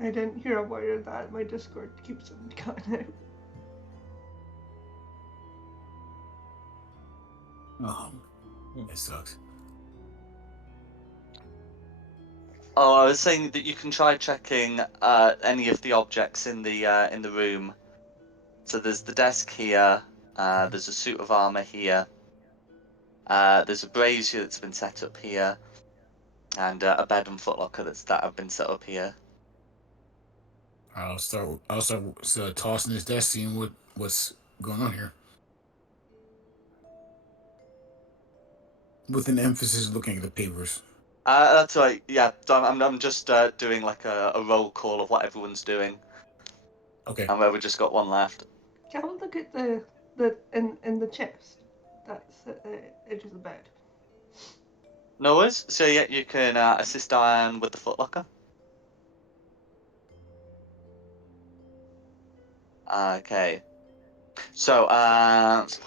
I didn't hear a word of that. My Discord keeps on cutting out. It sucks. Oh, I was saying that you can try checking any of the objects in the room. So there's the desk here. There's a suit of armor here. There's a brazier that's been set up here, and a bed and footlocker that have been set up here. I'll start tossing this desk, seeing what's going on here. With an emphasis looking at the papers. That's right. Yeah, so I'm just doing like a roll call of what everyone's doing. Okay. And where we just got one left. Can I look at the in the chest that's at the edge of the bed? No worries. So yeah, you can assist Diane with the footlocker. Okay. So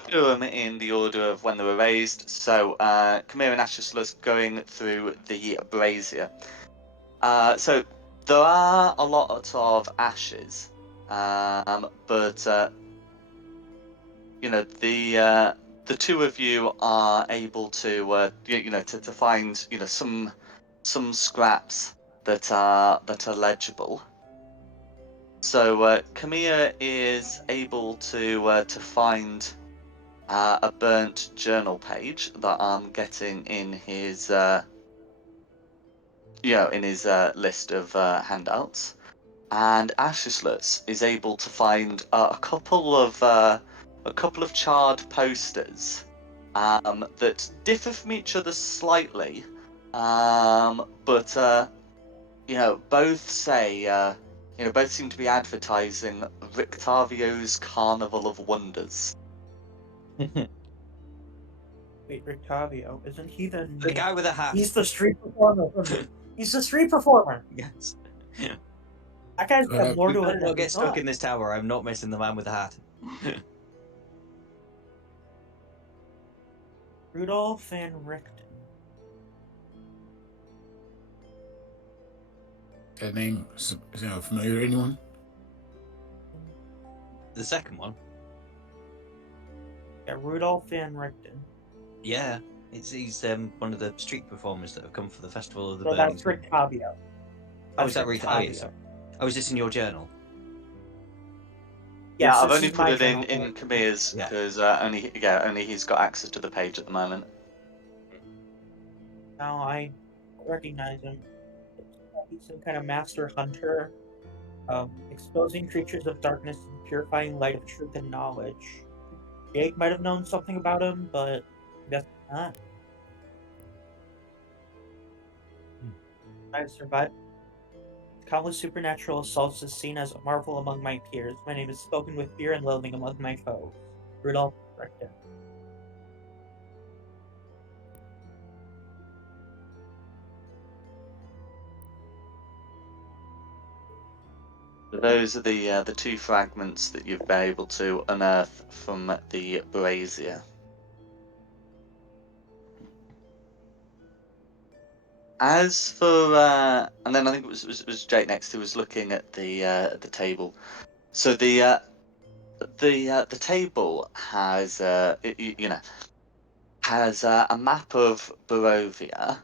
do them in the order of when they were raised. So Camille and Ashley going through the brazier. So there are a lot of ashes, but you know the two of you are able to to find some scraps that are legible. So Camilla is able to find a burnt journal page that I'm getting in his list of handouts, and Ashless is able to find a couple of charred posters that differ from each other slightly, but both say both seem to be advertising Rictavio's Carnival of Wonders. Wait, Rictavio, isn't he the guy with the hat? He's the street performer. He's the street performer. Yes. That guy's got more to I it. don't get stuck in this tower. I'm not missing the man with the hat. Rudolph Van Richten. That name is familiar to anyone? The second one? Yeah, Rudolph Van Richten. Yeah, he's one of the street performers that have come for the Festival of the So Burning. that's Rictavio. Oh, is that Rictavio? Oh, is this in your journal? Yeah, Yes, I've this only is put my it in journal. Camilla's Yeah. because only he's got access to the page at the moment. Now I recognize him. He's some kind of master hunter, exposing creatures of darkness and purifying light of truth and knowledge. Jake might have known something about him, but I guess not. I've survived countless supernatural assaults is seen as a marvel among my peers. My name is spoken with fear and loathing among my foes. Rudolph Richten. Those are the two fragments that you've been able to unearth from the brazier. As for and then I think it was Jake next who was looking at the table. So the table has has a map of Barovia,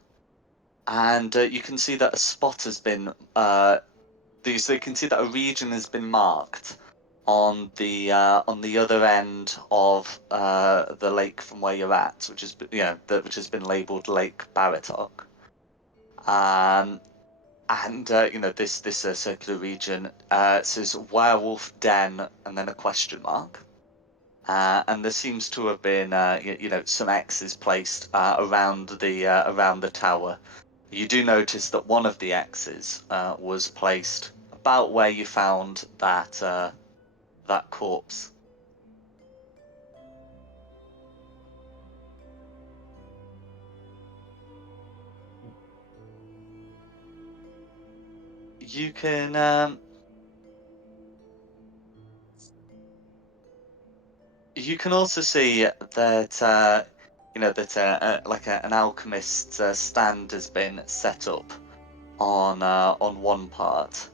and you can see that a spot has been so you can see that a region has been marked on the other end of the lake from where you're at, which is which has been labelled Lake Baratok. And this circular region says werewolf den and then a question mark. And there seems to have been some X's placed around the tower. You do notice that one of the X's was placed about where you found that corpse. You can also see that an alchemist's stand has been set up on one part,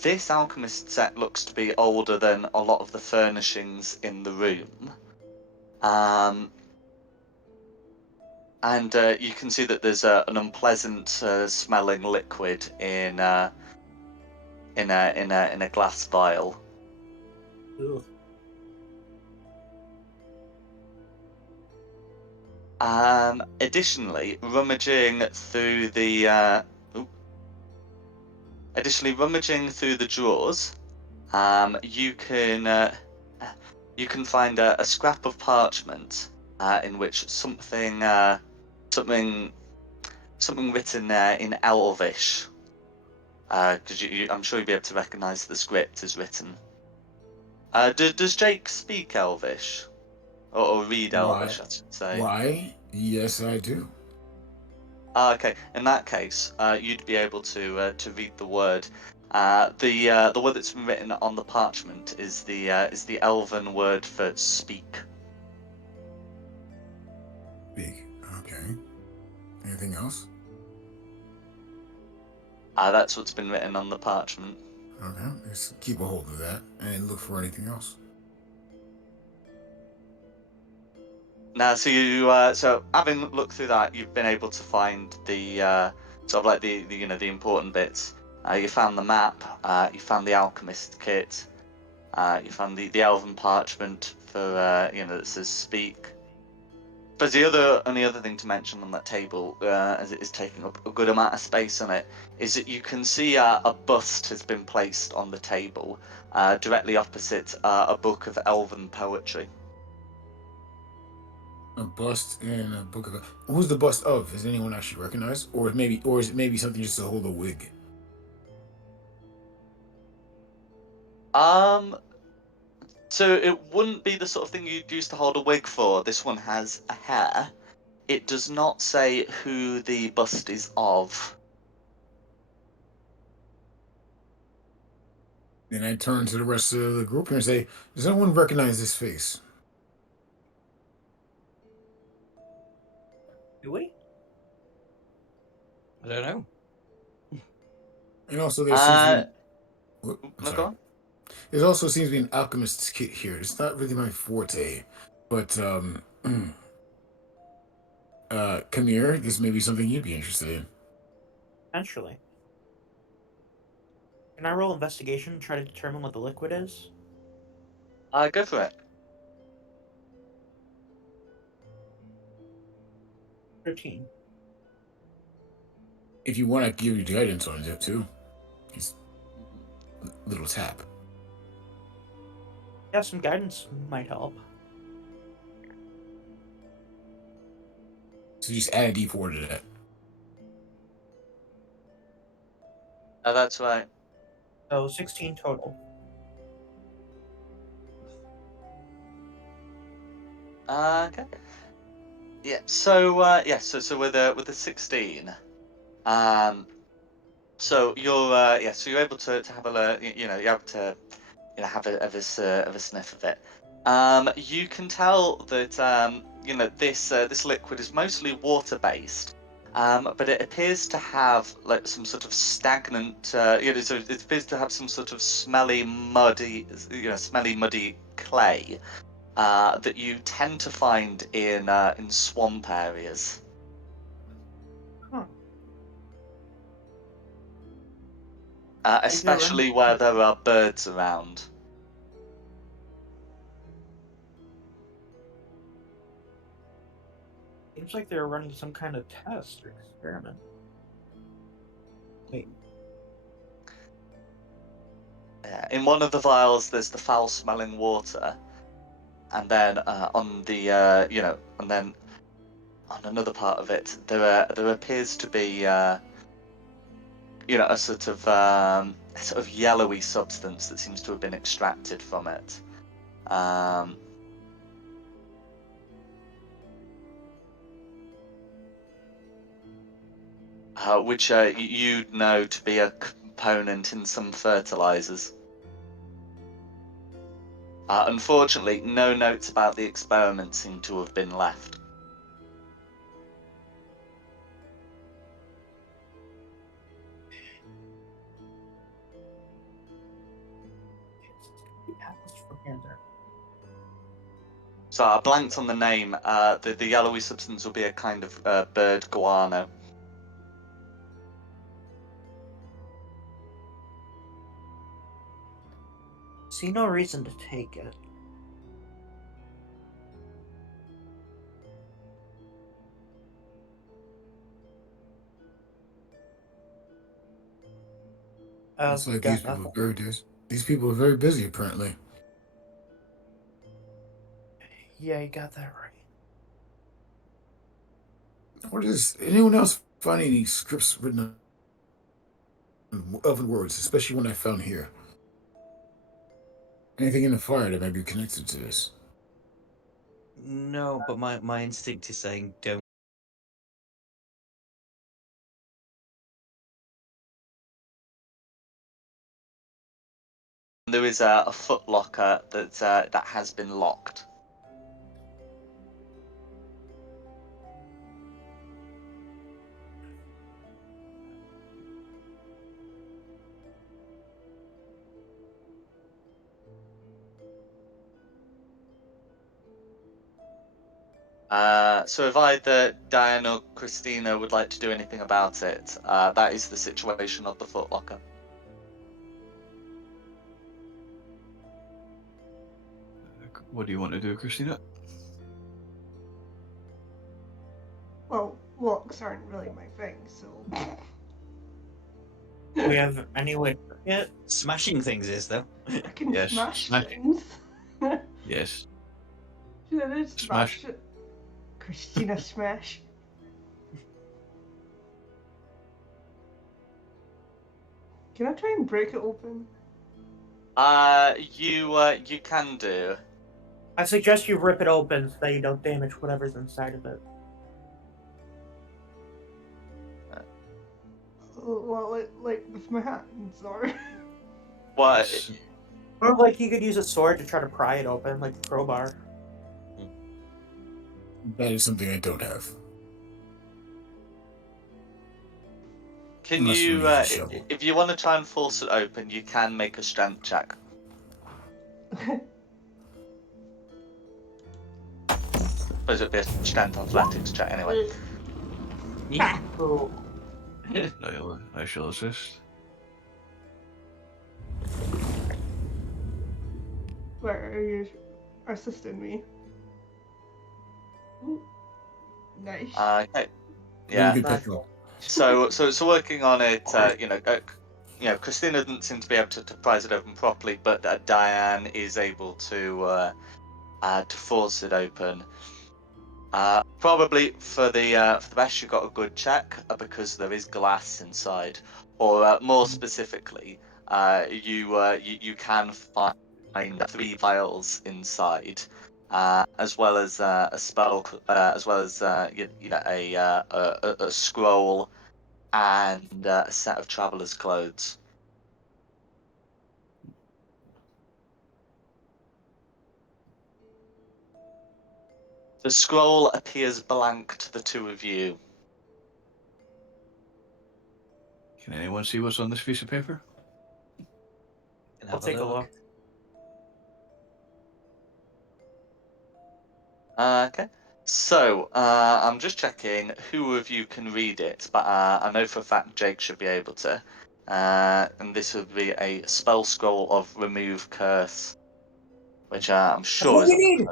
This alchemist set looks to be older than a lot of the furnishings in the room. And you can see that there's an unpleasant smelling liquid in a glass vial. Ugh. Additionally, rummaging through the drawers, you can find a scrap of parchment in which something written in Elvish. Because I'm sure you'll be able to recognise the script is written. Does Jake speak Elvish? Or read Elvish, I should say. Why? Yes, I do. Okay. In that case, you'd be able to read the word. The word that's been written on the parchment is the Elven word for speak. Big. Okay. Anything else? That's what's been written on the parchment. Okay. Let's keep a hold of that and look for anything else. Now, so having looked through that, you've been able to find the sort of like the important bits. You found the map. You found the alchemist kit. You found the elven parchment for that says speak. But the only other thing to mention on that table, as it is taking up a good amount of space on it, is that you can see a bust has been placed on the table, directly opposite a book of elven poetry. A bust and a book of. Who's the bust of? Is anyone actually recognized, or is it maybe something just to hold a wig? So it wouldn't be the sort of thing you'd use to hold a wig for. This one has a hair. It does not say who the bust is of. Then I turn to the rest of the group here and say, "Does anyone recognize this face?" Do we? I don't know. And also, there seems to be. I'm No, go sorry. on. There also seems to be an alchemist's kit here. It's not really my forte, but come here. This may be something you'd be interested in. Potentially. Can I roll investigation and try to determine what the liquid is? Go for it. 13. If you want, I can give you guidance on it too. It's a little tap. Yeah, some guidance might help. So just add a D4 to that. That's right. So 16 total. Okay. Yeah. So So with the 16, so you're able to have a look. You're able to have a sniff of it. You can tell that this liquid is mostly water based. But it appears to have like some sort of stagnant, so it appears to have some sort of smelly, muddy clay that you tend to find in swamp areas. Huh. Especially where there are birds around. Seems like they're running some kind of test or experiment. Wait. In one of the vials, there's the foul-smelling water, and then and then on another part of it, there appears to be a sort of yellowy substance that seems to have been extracted from it. Which you know to be a component in some fertilizers. Unfortunately, no notes about the experiment seem to have been left. Apples from here and there. So I blanked on the name. The yellowy substance will be a kind of bird guano. See no reason to take it. It's like got these people nothing. are very busy. These people are very busy, apparently. Yeah, you got that right. What is anyone else find any scripts written in elven words, especially one I found here? Anything in the fire that may be connected to this? No, but my instinct is saying don't. There is a foot locker that has been locked. So if either Diane or Christina would like to do anything about it, that is the situation of the foot locker. What do you want to do, Christina? Well, locks aren't really my thing, so. Do we have any way to break it? Smashing things is though. I can Yes, smash smash. things. Yes. Should I just Smash. smash it? Christina smash. Can I try and break it open? You can do. I suggest you rip it open so that you don't damage whatever's inside of it. Well, like with my hands, or. What? Yes. Or like you could use a sword to try to pry it open, like a crowbar. That is something I don't have. Can Unless you, we use a shovel. if you want to try and force it open, you can make a strength check. Suppose it'd be a strength athletics check anyway. Yeah. Oh. I shall assist. Where are you assisting me? Ooh. Nice. Okay. Yeah. Yeah. So working on it, Christina doesn't seem to be able to prise it open properly, but Diane is able to force it open. Probably for the best, you got a good check because there is glass inside, or more specifically, you can find 3 vials inside, as well as a spell, as well as a scroll and a set of traveler's clothes. The scroll appears blank to the two of you. Can anyone see what's on this piece of paper? Can I'll have take a look. Okay. So, I'm just checking who of you can read it, but I know for a fact Jake should be able to. And this would be a spell scroll of remove curse, which I'm sure That's is what we need!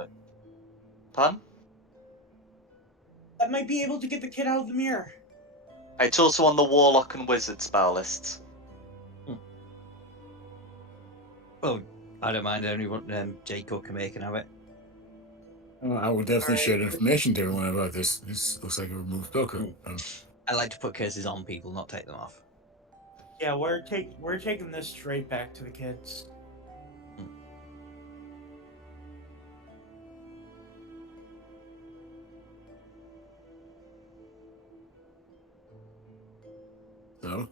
Pardon? That might be able to get the kid out of the mirror. It's also on the Warlock and Wizard spell lists. Well, I don't mind. Only want Jacob can make and have it. I will definitely share the information to everyone about this. This looks like a removed spellcraft. I like to put curses on people, not take them off. Yeah, we're taking this straight back to the kids. So,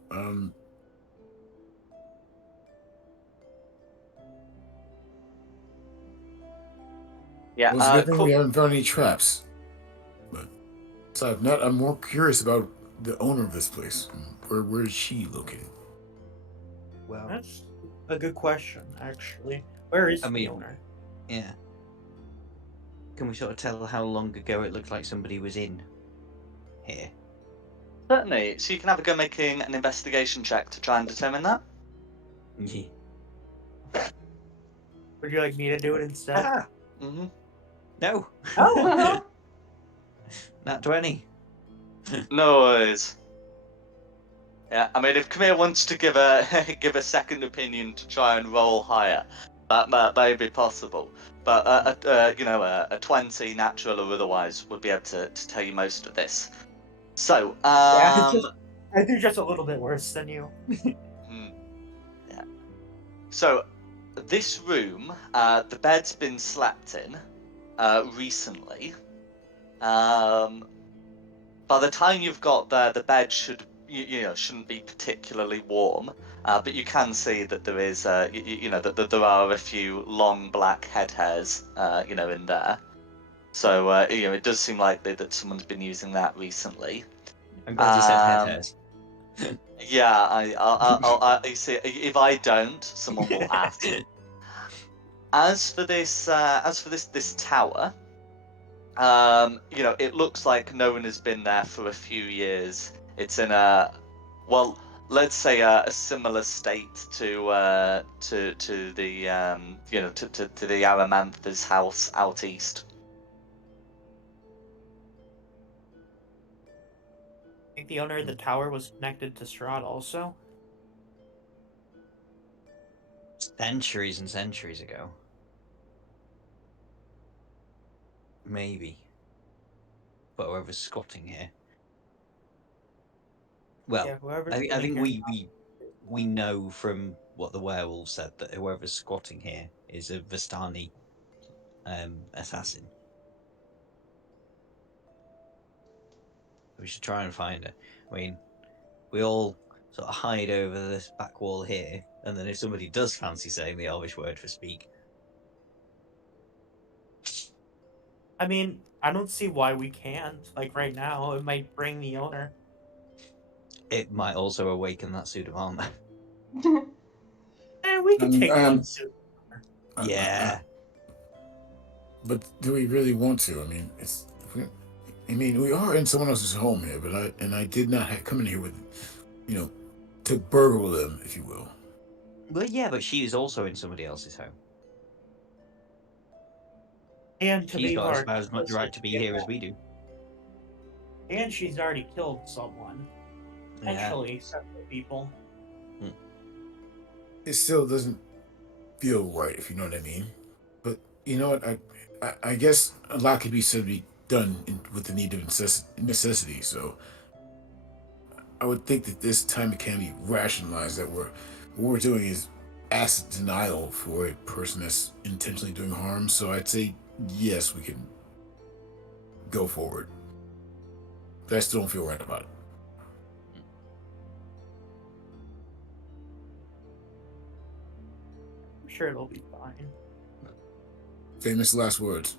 Yeah. well, it's a good thing Cool. we haven't found any traps. But aside from that, I'm more curious about the owner of this place. Where is she located? Well, That's a good question, actually. Where is I the mean- owner? Yeah. Can we sort of tell how long ago it looked like somebody was in here? Certainly. So you can have a go making an investigation check to try and determine that. Yeah. Would you like me to do it instead? Mm-hmm. No. Oh, Nat 20. No worries. Yeah, I mean, if Camille wants to give a give a second opinion to try and roll higher, that may be possible. But a 20 natural or otherwise would be able to tell you most of this. So, Yeah, I do just a little bit worse than you. hmm, yeah. So, this room, the bed's been slept in recently. By the time you've got there, the bed shouldn't be particularly warm, but you can see that there is that there are a few long black head hairs in there. So it does seem likely that someone's been using that recently. I'm glad you said head hairs. Yeah, you see, if I don't, someone will ask. As for this tower, it looks like no one has been there for a few years. It's in let's say a similar state to the to the Aramantha's house out east. I think the owner of the tower was connected to Strahd also. Centuries and centuries ago. Maybe. But whoever's squatting here. Well, Yeah, whoever's I living think here we know from what the werewolf said that whoever's squatting here is a Vistani assassin. We should try and find her. I mean, we all sort of hide over this back wall here, and then if somebody does fancy saying the Elvish word for speak, I mean, I don't see why we can't. Like right now, it might bring the owner. it might also awaken that suit of armor. And we can take one suit. Yeah. But do we really want to? I mean, we are in someone else's home here, but I did not come in here with, to burgle them, if you will. Well, yeah, but she is also in somebody else's home. And to She's be got more about as much right to be explicit, here as we do. and she's already killed someone. Yeah. Potentially several people. It still doesn't feel right, if you know what I mean. But you know what? I guess a lot could be said to be done with the need of necessity. So I would think that this time it can be rationalized that what we're doing is asset denial for a person that's intentionally doing harm. So I'd say yes, we can go forward. But I still don't feel right about it. I'm sure it'll be fine. Famous last words.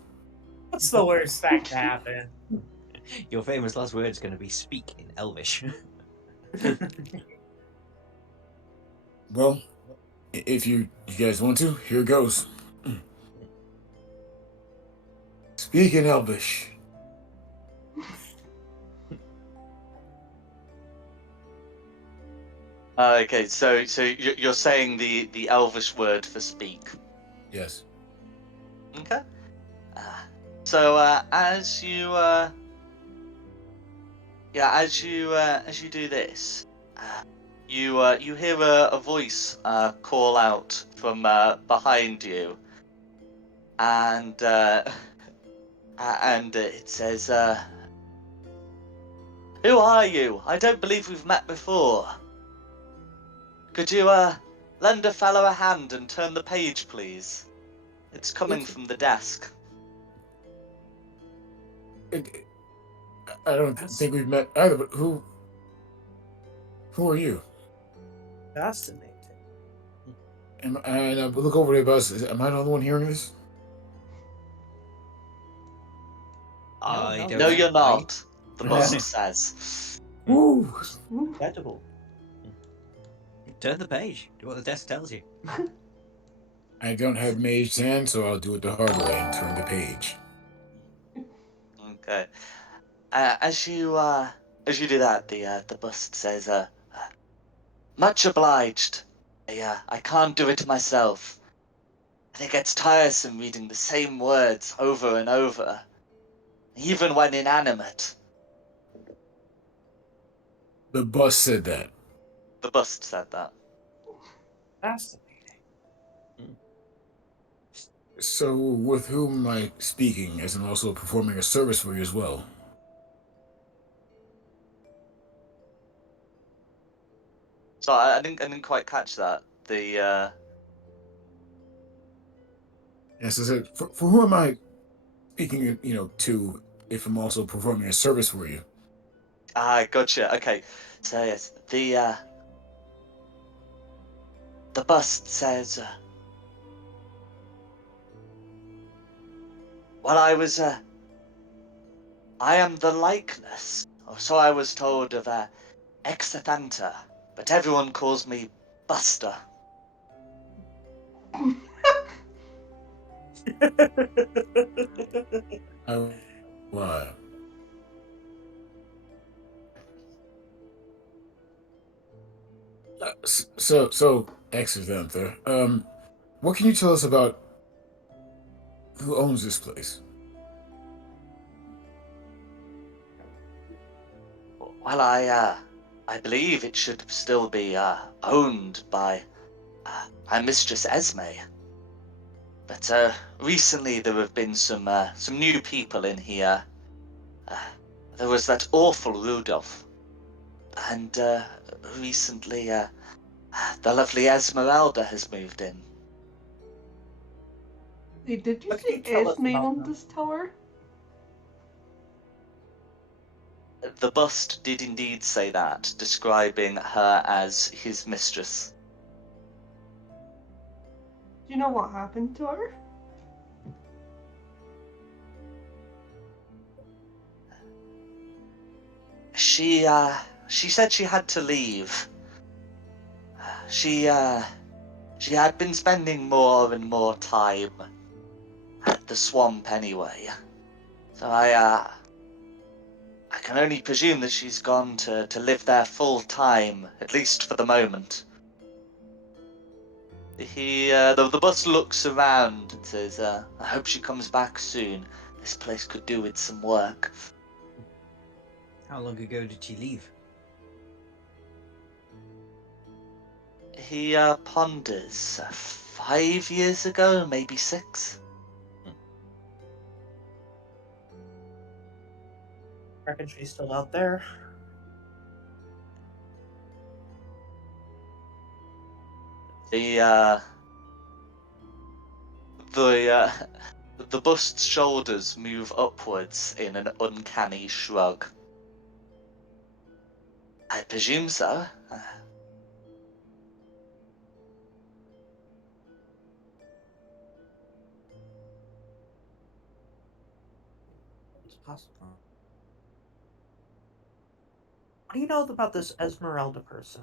What's the worst that can happen? Your famous last word is going to be speak in Elvish. Well, if you guys want to, here goes. Speak in Elvish. Okay, so you're saying the Elvish word for speak. Yes. Okay. So as you do this, you hear a voice call out from behind you, and it says, "Who are you? I don't believe we've met before. Could you lend a fellow a hand and turn the page, please? It's coming from the desk." I don't think we've met either, but who are you? Fascinating. And I look over to Buzz. Am I the only one hearing this? I no. don't No, know. you're not. The busk says. Woo! Vegetable. Turn the page. Do what the desk tells you. I don't have mage hand, so I'll do it the hard way and turn the page. Okay. As you do that, the bust says, "Much obliged. I can't do it myself. And it gets tiresome reading the same words over and over, even when inanimate." The bus said that. The bust said that. Fascinating. So, with whom am I speaking, as I'm also performing a service for you as well? So I didn't quite catch that. Yes, I said, for who am I speaking, to if I'm also performing a service for you? Gotcha. Okay. So yes, the bust says, "Well, I am the likeness, or so I was told, of Exathanta, but everyone calls me Buster." I, why? So, excellent there. What can you tell us about who owns this place? Well, I believe it should still be owned by my mistress Esme. But recently there have been some new people in here. Uh, there was that awful Rudolph, and recently the lovely Esmeralda has moved in. Hey, did you What can say you tell us Esme about owned them? this tower? The bust did indeed say that, describing her as his mistress. Do you know what happened to her? She said she had to leave. She she had been spending more and more time at the swamp anyway. So I can only presume that she's gone to live there full time, at least for the moment. The bus looks around and says, "I hope she comes back soon. This place could do with some work." How long ago did she leave? He ponders. 5 years ago, maybe 6. Reckon she's still out there. The uh, the uh, the bust's shoulders move upwards in an uncanny shrug. "I presume so. It's possible. What do you know about this Esmeralda person?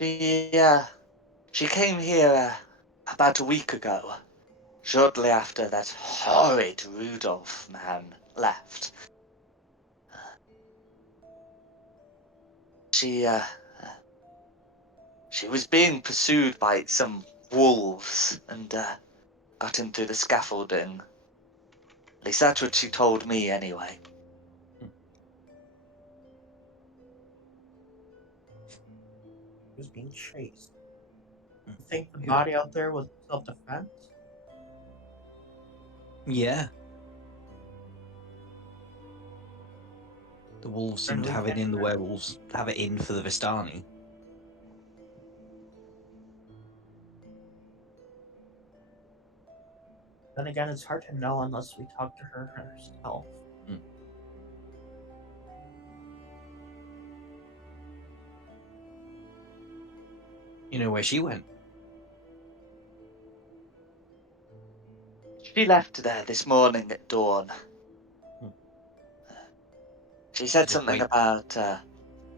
She came here about a week ago, shortly after that horrid Rudolph man left. She she was being pursued by some wolves and got in through the scaffolding. At least that's what she told me, anyway." She was being chased. You think the Who- body out there was self-defense? Yeah. The wolves seem to Friendly have it in, the cancer. werewolves have it in for the Vistani. Then again, it's hard to know unless we talk to her herself. You know where she went? She left there this morning at dawn. Hmm. She said Just something wait. about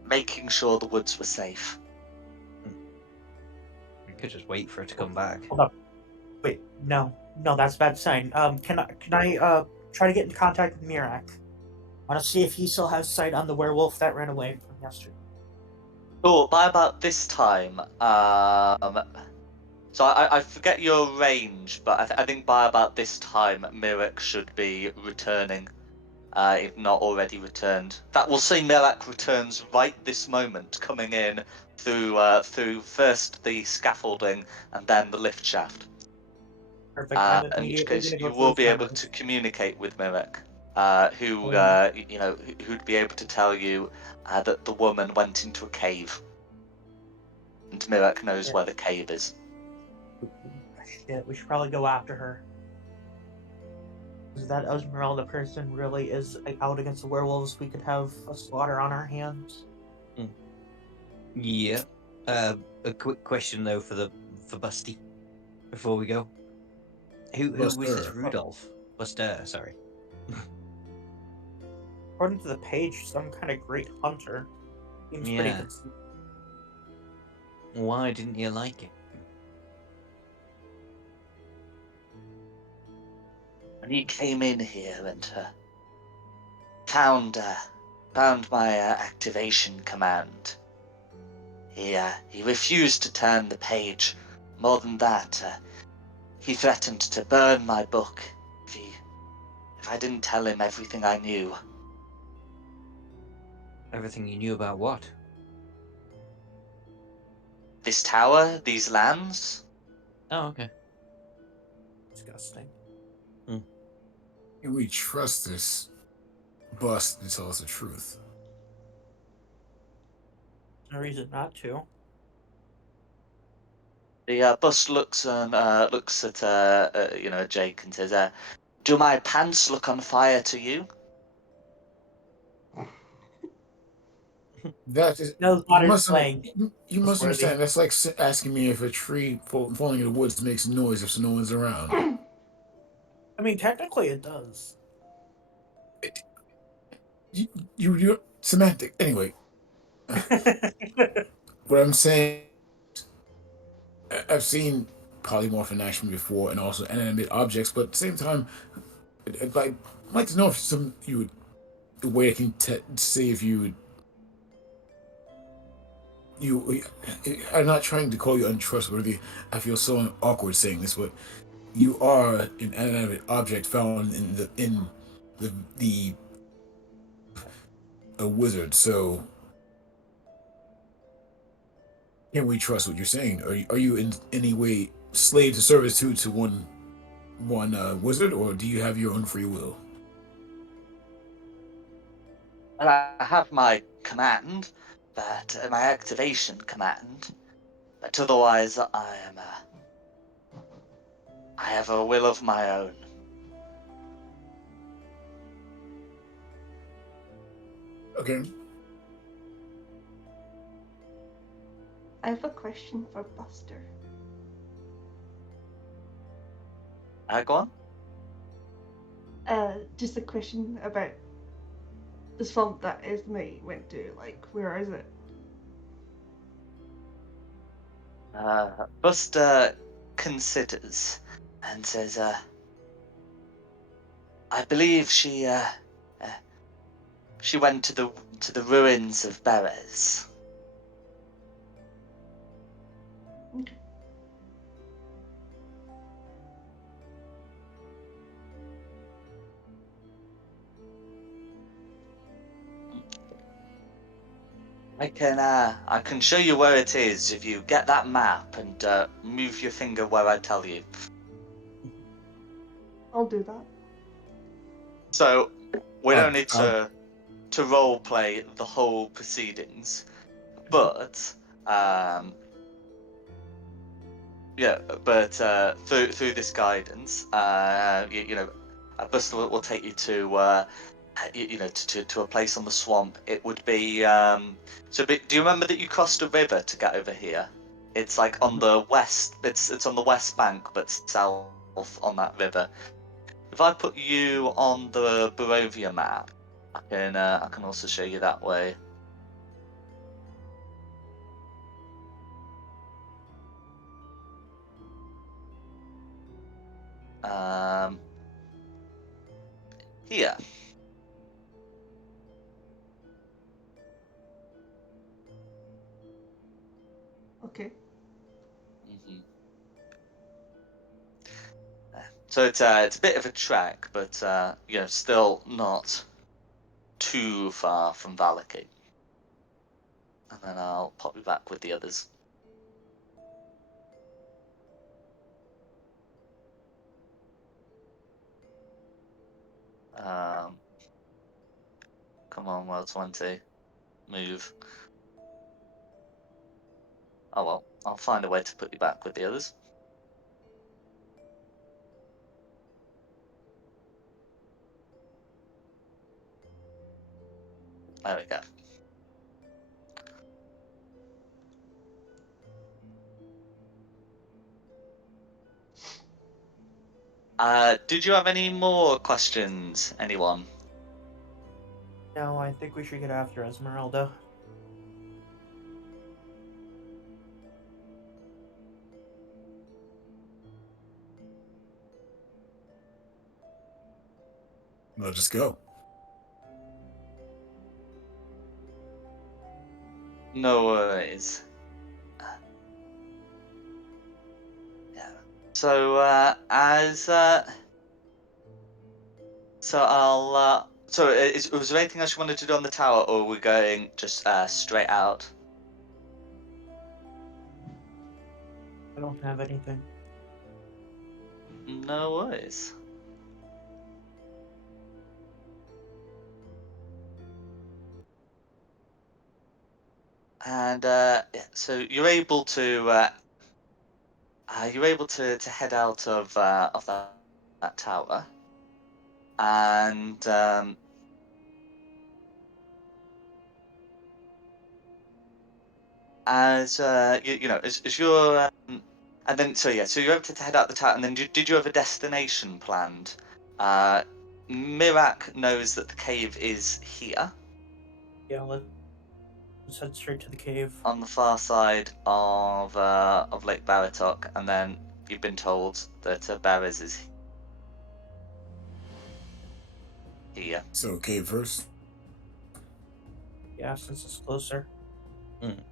making sure the woods were safe. Could just wait for it to come back. Hold up. Wait, no, that's a bad sign. Can I try to get in contact with Mirak? I want to see if he still has sight on the werewolf that ran away from yesterday. Oh, by about this time, so I forget your range, but I think by about this time, Mirak should be returning, if not already returned. That will say Mirak returns right this moment, coming in through first the scaffolding and then the lift shaft. Perfect. I'm In which immediately case, going to go you to will those be able tunnels. to communicate with Mirak, who who'd be able to tell you that the woman went into a cave, and Mirak knows Yeah. where the cave is. Shit, we should probably go after her. Is that Esmeralda person really is out against the werewolves? We could have a slaughter on our hands. Yeah. A quick question though for Busty before we go. Who was this Buster. Rudolph? Buster, sorry. According to the page, some kind of great hunter. Seems pretty Yeah. conceited. Why didn't you like it? When he came in here and found my activation command, he refused to turn the page. More than that, he threatened to burn my book if I didn't tell him everything I knew. Everything you knew about what? This tower, these lands. Oh, okay. Disgusting. Can we trust this bust to tell us the truth? No reason not to. The bus looks at Jake and says, "Do my pants look on fire to you?" That is, No, you not must slang. you must Worthy. understand. That's like asking me if a tree falling in the woods makes noise if no one's around. I mean, technically it does. You semantic. Anyway, what I'm saying, I've seen polymorph in action before, and also animate objects. But at the same time, I'd like to know if you would a way I can say if you would. I'm not trying to call you untrustworthy. I feel so awkward saying this, but you are an inanimate object found in the a wizard. So can we trust what you're saying? Are you in any way slave to servitude to one wizard, or do you have your own free will? Well, I have my command, but my activation command. But otherwise, I have a will of my own. Okay. I have a question for Buster. Go on. Just a question about the swamp that Esme went to. Like, where is it? Buster considers and says, "I believe she went to the ruins of Beres." Okay. I can show you where it is if you get that map and move your finger where I tell you. I'll do that. So we don't need I'll- to role play the whole proceedings, but through this guidance, Buster will take you to to a place on the swamp. It would be do you remember that you crossed a river to get over here? It's like on the west. It's on the west bank, but south on that river. If I put you on the Barovia map, I can also show you that way. Here. Okay. Mhm. So it's a bit of a trek, but still not too far from Valaki. And then I'll pop you back with the others. Come on, World 20. Move. Oh well, I'll find a way to put you back with the others. There we go. Did you have any more questions, anyone? No, I think we should get after Esmeralda. Well, just go. No worries. Yeah. So was there anything else you wanted to do on the tower, or are we going just straight out? I don't have anything. No worries. And so you're able to head out of that tower, and as as you're and then so you're able to head out the tower, and then did you have a destination planned? Mirak knows that the cave is here Yeah, let's head straight to the cave. on the far side of Lake Baratok, and then you've been told that Barez is here. So, cave first. Yeah, since it's closer. Mhm.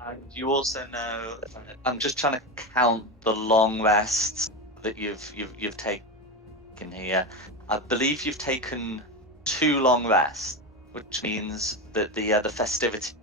And you also know, I'm just trying to count the long rests that you've taken here. I believe you've taken 2 long rests, which means that the festivities